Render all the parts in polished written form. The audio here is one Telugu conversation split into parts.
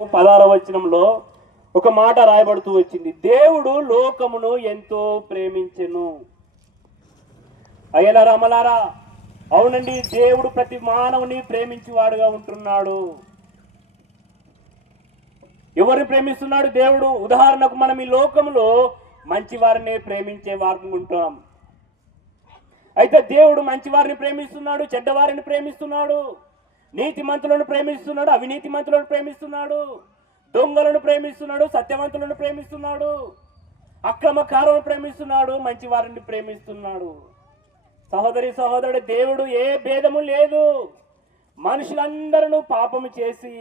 16వ వచనంలో ఒక మాట రాయబడుతూ వచ్చింది. దేవుడు లోకమును ఎంతో ప్రేమించెను. అయ్యలారా అమలారా, అవునండి, దేవుడు ప్రతి మానవుని ప్రేమించేవాడుగా ఉంటున్నాడు. ఎవరిని ప్రేమిస్తున్నాడు దేవుడు? ఉదాహరణకు మనం ఈ లోకంలో మంచి వారిని ప్రేమించే వారిని ఉంటున్నాం. అయితే దేవుడు మంచి వారిని ప్రేమిస్తున్నాడు, చెడ్డవారిని ప్రేమిస్తున్నాడు, నీతిమంతులను ప్రేమిస్తున్నాడు, అవినీతిమంతులను ప్రేమిస్తున్నాడు, దొంగలను ప్రేమిస్తున్నాడు, సత్యవంతులను ప్రేమిస్తున్నాడు, అక్రమకారులను ప్రేమిస్తున్నాడు, మంచి వారిని ప్రేమిస్తున్నాడు. సహోదరి సహోదరుడు, దేవుడు ఏ భేదము లేదు. మనుషులందరూ పాపము చేసి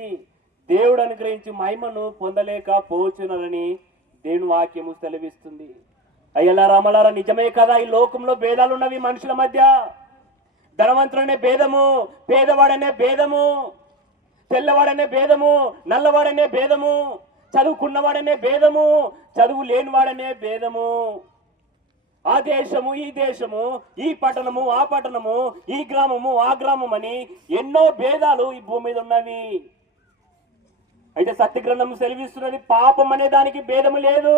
దేవుడు అనుగ్రహించి మహిమను పొందలేకపోచున్నారని దేవుని వాక్యము సెలవిస్తుంది. అయ్యలారా అమలారా, నిజమే కదా, ఈ లోకంలో భేదాలు ఉన్నవి మనుషుల మధ్య. ధనవంతుడనే భేదము, పేదవాడనే భేదము, తెల్లవాడనే భేదము, నల్లవాడనే భేదము, చదువుకున్నవాడనే భేదము, చదువు లేనివాడనే భేదము. ఆ దేశము ఈ దేశము, ఈ పట్టణము ఆ పట్టణము, ఈ గ్రామము ఆ గ్రామం అని ఎన్నో భేదాలు ఈ భూమి మీద ఉన్నవి. అయితే సత్యగ్రంథం సెలవిస్తున్నది, పాపం అనే దానికి భేదము లేదు.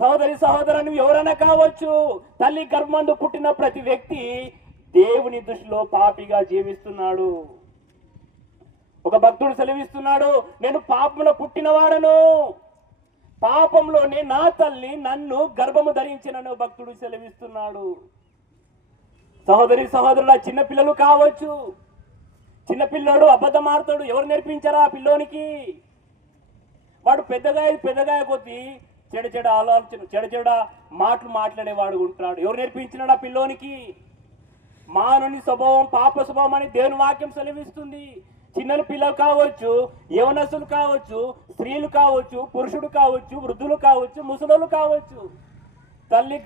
సహోదరి సహోదరుని ఎవరైనా కావచ్చు, తల్లి గర్భమందు పుట్టిన ప్రతి వ్యక్తి దేవుని దృష్టిలో పాపిగా జీవిస్తున్నాడు. ఒక భక్తుడు సెలవిస్తున్నాడు, నేను పాపంలో పుట్టినవాడను, పాపంలోనే నా తల్లి నన్ను గర్భము ధరించినను భక్తుడు సెలవిస్తున్నాడు. సహోదరి సహోదరుల, చిన్నపిల్లలు కావచ్చు, చిన్నపిల్లడు అబద్ధం ఆడతాడు. ఎవరు నేర్పించారా ఆ పిల్లోనికి? వాడు పెద్దగా కొద్దీ చెడ ఆలోచన, చెడ మాటలు మాట్లాడేవాడు ఉంటాడు. ఎవరు నేర్పించినాడు ఆ పిల్లోనికి? మానవుని స్వభావం పాప స్వభావం అని దేవుని వాక్యం సెలవిస్తుంది. చిన్న పిల్లలు కావచ్చు, యవనస్తులు కావచ్చు, స్త్రీలు కావచ్చు, పురుషుడు కావచ్చు, వృద్ధులు కావచ్చు, ముసలోళ్ళు కావచ్చు, తల్లి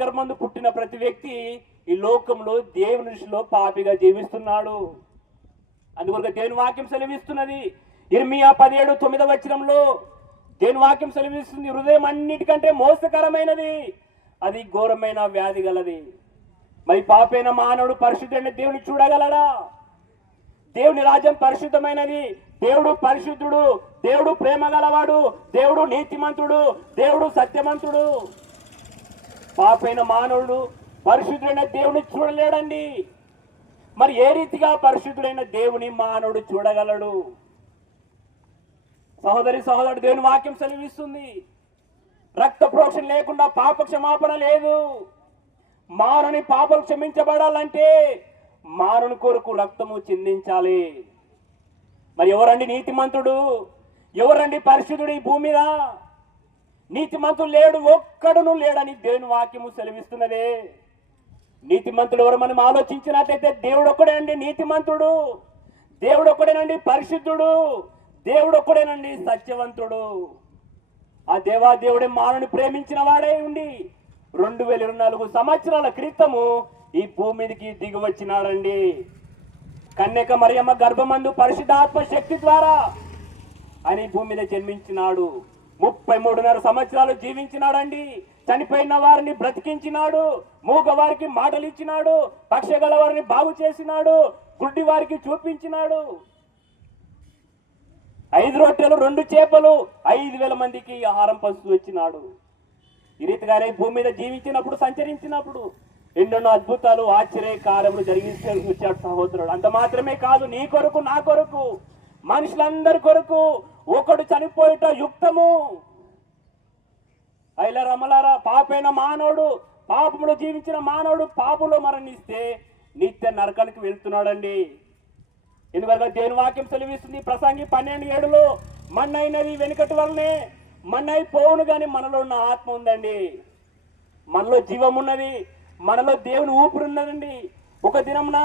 గర్భమందు పుట్టిన ప్రతి వ్యక్తి ఈ లోకంలో దేవుని దృష్టిలో పాపిగా జీవిస్తున్నాడు. అందువల్ల దేవుని వాక్యం సెలవిస్తున్నది. ఇర్మియా 17:9 వచనంలో దేవుని వాక్యం సెలవిస్తుంది, హృదయం అన్నిటికంటే మోసకరమైనది, అది ఘోరమైన వ్యాధి గలది. మరి పాపైన మానవుడు పరిశుద్ధుడైన దేవుని చూడగలడా? దేవుని రాజ్యం పరిశుద్ధమైనది. దేవుడు పరిశుద్ధుడు, దేవుడు ప్రేమ గలవాడు, దేవుడు నీతిమంతుడు, దేవుడు సత్యవంతుడు. పాపైన మానవుడు పరిశుద్ధుడైన దేవుని చూడలేడండి. మరి ఏ రీతిగా పరిశుద్ధుడైన దేవుని మానవుడు చూడగలడు? సహోదరి సహోదరుడు, దేవుని వాక్యం సెలవిస్తుంది, రక్త ప్రోక్షణ లేకుండా పాప క్షమాపణ లేదు. మానవుని పాపలు క్షమించబడాలంటే మానవుని కొరకు రక్తము చిందించాలి. మరి ఎవరండి నీతిమంతుడు? ఎవరండి పరిశుద్ధుడు ఈ భూమి మీద? నీతిమంతుడు లేడు, ఒక్కడును లేడని దేవుని వాక్యము సెలవిస్తున్నదే. నీతిమంతుడు ఎవరు మనం ఆలోచించినట్లయితే దేవుడు ఒక్కడే అండి నీతిమంతుడు, దేవుడు ఒక్కడేనండి పరిశుద్ధుడు, దేవుడు ఒక్కడేనండి సత్యవంతుడు. ఆ దేవుడే మానవుని ప్రేమించిన వాడే ఉండి 2024 సంవత్సరాల క్రితము ఈ భూమి మీదకి దిగి వచ్చినాడండి. కన్యక మరియమ్మ గర్భమందు పరిశుద్ధాత్మ శక్తి ద్వారా ఆయన ఈ భూమి మీద జన్మించినాడు. 33.5 సంవత్సరాలు జీవించినాడండి. చనిపోయిన వారిని బ్రతికించినాడు, మూగ వారికి మాటలు ఇచ్చినాడు, పక్షగల వారిని బాగు చేసినాడు, గుడ్డి వారికి చూపించినాడు. 5 రొట్టెలు 2 చేపలు 5,000 మందికి ఆహారం పసుపు వచ్చినాడు. ఈ రీతిగానే భూమి మీద జీవించినప్పుడు, సంచరించినప్పుడు ఎన్నెన్నో అద్భుతాలు, ఆశ్చర్య కార్యములు జరిగిస్తూ వచ్చాడు సహోదరుడు. అంత మాత్రమే కాదు, నీ కొరకు నా కొరకు మనుషులందరి కొరకు ఒకడు చనిపోయేట యుక్తము. అయిలా రమలారా, పాపైన మానవుడు, పాపములో జీవించిన మానవుడు పాపంలో మరణిస్తే నిత్య నరకానికి వెళ్తున్నాడండి. ఎందుకంటే దేవుని వాక్యం సెలవిస్తుంది, ప్రసంగి 12:7లో మన్నైనది వెనుకటి వల్లనే మన్నైపోవును కానీ మనలో ఉన్న ఆత్మ ఉందండి, మనలో జీవం ఉన్నది, మనలో దేవుని ఊపిరి ఉన్నదండి. ఒక దినమున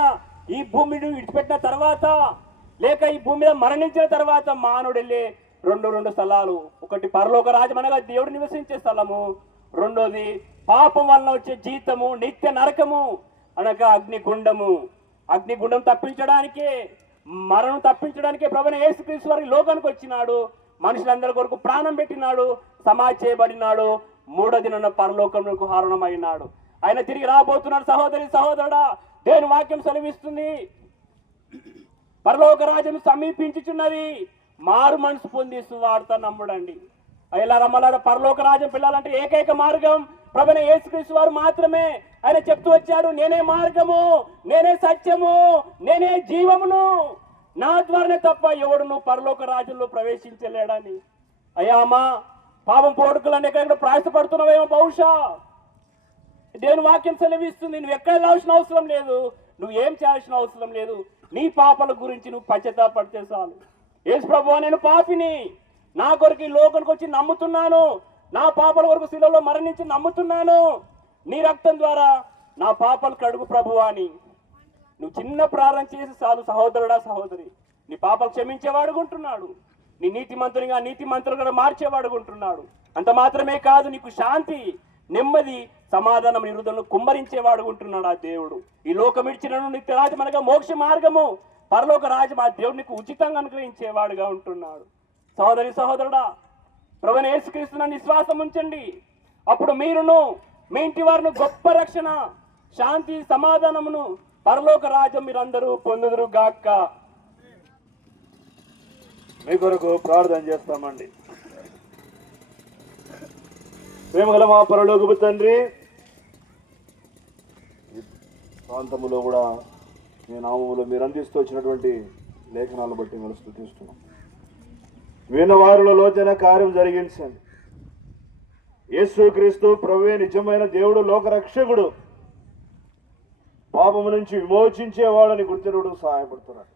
ఈ భూమిని విడిచిపెట్టిన తర్వాత, లేక ఈ భూమి మీద మరణించిన తర్వాత మానవుడు వెళ్ళే రెండు స్థలాలు. ఒకటి పరలోక రాజ్యం అనగా దేవుడు నివసించే స్థలము, రెండోది పాపం వలన వచ్చే జీతము నిత్య నరకము అనగా అగ్నిగుండము. అగ్నిగుండం తప్పించడానికే, మరణం తప్పించడానికే ప్రభువైన యేసుక్రీస్తు వారి లోకానికి వచ్చినాడు, మనుషులందరి కొరకు ప్రాణం పెట్టినాడు, సమాధి చేయబడినాడు, 3వ దినాన పరలోకమునకు ఆరోహణమైనాడు. ఆయన తిరిగి రాబోతున్నాడు. సహోదరి సహోదరుడా, దేవుని వాక్యం సెలవిస్తుంది, పరలోక రాజ్యం సమీపించుచున్నది, మారు మనసు పొంది సువార్త నమ్ముడండి. అయ్యలా రమ్మలారా, పరలోక రాజ్యం పిల్లాలంటే ఏకైక మార్గం ప్రభువైన యేసుక్రీస్తు వారు మాత్రమే. ఆయన చెప్తూ వచ్చాడు, నేనే మార్గము, నేనే సత్యము, నేనే జీవమును, నా ద్వారానే తప్ప ఎవడును పరలోక రాజ్యంలో ప్రవేశించలేడని. అయ్యా అమ్మా, పాపం పోడుకులని ఎక్కడ ప్రయాసపడుతున్నావేమో, బహుశా దేవుని వాక్యం సెలవిస్తుంది, నువ్వు ఎక్కడ వెళ్ళాల్సిన అవసరం లేదు, నువ్వు ఏం చేయాల్సిన అవసరం లేదు. నీ పాపల గురించి నువ్వు పశ్చాత్తాపడితే చాలు. యేసు ప్రభువా, నేను పాపిని, నా కొరకు ఈ లోకానికి వచ్చి నమ్ముతున్నాను, నా పాపల కొరకు శిలువలో మరణించి నమ్ముతున్నాను, నీ రక్తం ద్వారా నా పాపలు కడుగు ప్రభువా అని నువ్వు చిన్న ప్రార్థన చేసి చాలు సహోదరుడా, సహోదరి, నీ పాపలు క్షమించేవాడుకుంటున్నాడు, నీ నీతిమంతులుగా మార్చేవాడుకుంటున్నాడు. అంత మాత్రమే కాదు, నీకు శాంతి, నెమ్మది, సమాధానం నీ హృదయంలో కుమ్మరించేవాడుకుంటున్నాడు ఆ దేవుడు. ఈ లోకం ఇచ్చిన నిత్యరాజ్యం అనగా మోక్ష మార్గము, పరలోక రాజ్యం ఆ దేవుడు నీకు ఉచితంగా అనుగ్రహించేవాడుగా ఉంటున్నాడు. సహోదరి సహోదరుడా, ప్రభువైన యేసుక్రీస్తుని విశ్వాసం ఉంచండి. అప్పుడు మీరును మీ ఇంటి వారిని గొప్ప రక్షణ, శాంతి, సమాధానమును, పరలోక రాజ్యం మీరందరూ పొందుదురు గాక. మీ కొరకు ప్రార్థన చేస్తామండి. ప్రేమగల మా పరలోకపు తండ్రి, ప్రాంతములో కూడా మీ నామములో మీరు అందిస్తూ వచ్చినటువంటి లేఖనాలను బట్టి మేము స్తుతిస్తున్నాం. విన్న వారిలో లోతైన కార్యం జరిగించండి. యేసుక్రీస్తు ప్రభువే నిజమైన దేవుడు, లోకరక్షకుడు, పాపము నుంచి విమోచించేవాడని గుర్తిరుడు సహాయపడుతున్నాడు.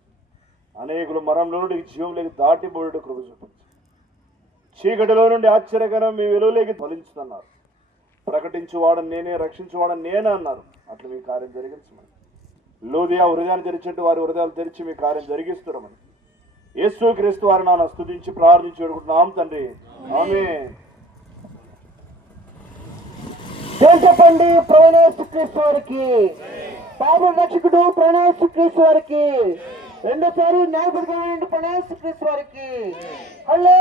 అనేకులు మరణంలో నుండి జీవంలోకి దాటిపోయేట కృప చూపించు. చీకటిలో నుండి ఆశ్చర్యకరం మీ వెలుగులోకి ఫలించుతున్నారు. ప్రకటించువాడని నేనే, రక్షించువాడని నేనే అన్నారు. అట్లా మీ కార్యం జరిగించమని, లోదియా హృదయాన్ని తెరిచినట్టు వారి హృదయాలు తెరిచి మీ కార్యం జరిగిస్తున్నామని యేసుక్రీస్తు వారి నాన్న స్తుతించి ప్రార్థించి వేడుకుంటున్నాం తండ్రి, ఆమేన్. చెప్పండి, ప్రభువైన యేసుక్రీస్తు వారికి, పాప రక్షకుడు ప్రభువైన యేసుక్రీస్తు వారికి, రెండోసారి న్యాయపతిగా ప్రభువైన యేసుక్రీస్తు వారికి. హల్లెలూయా.